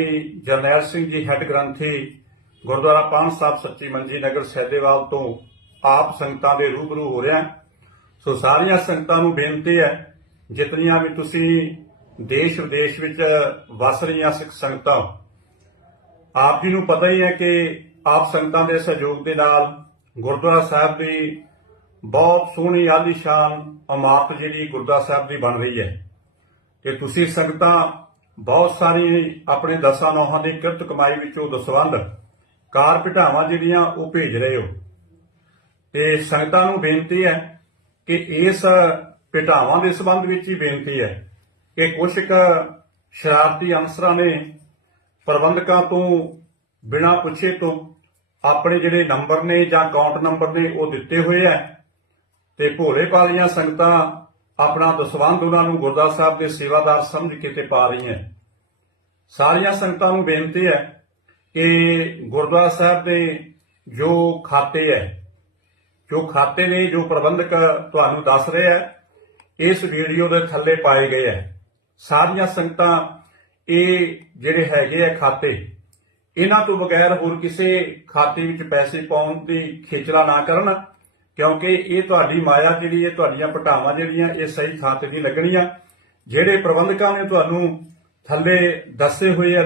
ਗਿਆਨੀ Jarnail Singh ji, head ਗ੍ਰੰਥੀ ਗੁਰਦੁਆਰਾ ਪਾਨ ਸਾਹਿਬ ਸੱਚੀ ਮੰਜੀ ਨਗਰ ਸੈਦੇਵਾਲ ਤੋਂ ਆਪ ਸੰਗਤਾਂ ਦੇ ਰੂਬਰੂ ਹੋ ਰਿਹਾ ਸੋ ਸਾਰੀਆਂ ਸੰਗਤਾਂ ਨੂੰ ਬੇਨਤੀ ਹੈ, ਜਿਤਨੀਆਂ ਵੀ ਤੁਸੀਂ ਦੇਸ਼ ਵਿਦੇਸ਼ ਵਿੱਚ ਵਸ ਰਹੀਆਂ ਸਿੱਖ ਸੰਗਤਾਂ, ਆਪ ਜੀ ਨੂੰ ਪਤਾ ਹੀ ਹੈ ਕਿ ਆਪ ਸੰਗਤਾਂ ਦੇ ਸਹਿਯੋਗ ਦੇ ਨਾਲ ਗੁਰਦੁਆਰਾ ਸਾਹਿਬ ਦੀ ਬਹੁਤ ਸੋਹਣੀ ਆਲੀਸ਼ਾਨ ਇਮਾਰਤ ਜਿਹੜੀ ਗੁਰਦੁਆਰਾ ਸਾਹਿਬ ਦੀ ਬਣ ਰਹੀ ਹੈ। ਤੇ ਤੁਸੀਂ ਸੰਗਤਾਂ ਬਹੁਤ ਸਾਰੀ ਆਪਣੇ ਦਸਾਂ ਨੌਹਾਂ ਦੀ ਕਿਰਤ ਕਮਾਈ ਵਿੱਚੋਂ ਦਸਵੰਧ ਕਾਰ ਭਟਾਵਾਂ ਜਿਹੜੀਆਂ ਉਹ ਭੇਜ ਰਹੇ ਹੋ। ਤੇ ਸੰਗਤਾਂ ਨੂੰ ਬੇਨਤੀ ਹੈ ਕਿ ਇਸ ਭਟਾਵਾਂ ਦੇ ਸੰਬੰਧ ਵਿੱਚ ਹੀ ਬੇਨਤੀ ਹੈ ਕਿ ਕੁਝ ਕੁ ਸ਼ਰਾਰਤੀ ਅਨਸਰਾਂ ਨੇ ਪ੍ਰਬੰਧਕਾਂ ਤੋਂ ਬਿਨਾਂ ਪੁੱਛੇ ਤੋਂ ਆਪਣੇ ਜਿਹੜੇ ਨੰਬਰ ਨੇ ਜਾਂ ਅਕਾਊਂਟ ਨੰਬਰ ਨੇ ਉਹ ਦਿੱਤੇ ਹੋਏ ਆ ਤੇ ਭੋਲੇ ਭਾਲੀਆਂ ਸੰਗਤਾਂ ਆਪਣਾ ਦਸਵੰਧ ਉਹਨਾਂ ਨੂੰ ਗੁਰਦਾਸ ਸਾਹਿਬ ਦੇ ਸੇਵਾਦਾਰ ਸਮਝ ਕੇ ਤੇ ਪਾ ਰਹੀਆਂ। ਸਾਰੀਆਂ ਸੰਗਤਾਂ ਨੂੰ ਬੇਨਤੀ ਹੈ ਕਿ ਗੁਰਦੁਆਰਾ ਸਾਹਿਬ ਦੇ ਜੋ ਖਾਤੇ ਹੈ, ਜੋ ਖਾਤੇ ਨੇ, ਜੋ ਪ੍ਰਬੰਧਕ ਤੁਹਾਨੂੰ ਦੱਸ ਰਿਹਾ ਹੈ, ਇਸ ਵੀਡੀਓ ਦੇ ਥੱਲੇ ਪਾਏ ਗਏ ਹੈ। ਸਾਰੀਆਂ ਸੰਗਤਾਂ ਇਹ ਜਿਹੜੇ ਹੈਗੇ ਆ ਖਾਤੇ, ਇਹਨਾਂ ਤੋਂ ਬਗੈਰ ਹੋਰ ਕਿਸੇ ਖਾਤੇ ਵਿੱਚ ਪੈਸੇ ਪਾਉਣ ਦੀ ਖੇਚਲਾ ਨਾ ਕਰਨ। ਕਿਉਂਕਿ ਇਹ ਤੁਹਾਡੀ ਮਾਇਆ ਜਿਹੜੀ ਹੈ, ਤੁਹਾਡੀਆਂ ਪਟਾਵਾਂ ਜਿਹੜੀਆਂ, ਇਹ ਸਹੀ ਥਾਂ ਤੇ ਨਹੀਂ ਲੱਗਣੀਆਂ। ਜਿਹੜੇ ਪ੍ਰਬੰਧਕਾਂ ਨੇ ਤੁਹਾਨੂੰ ਥੱਲੇ ਦੱਸੇ ਹੋਏ ਆ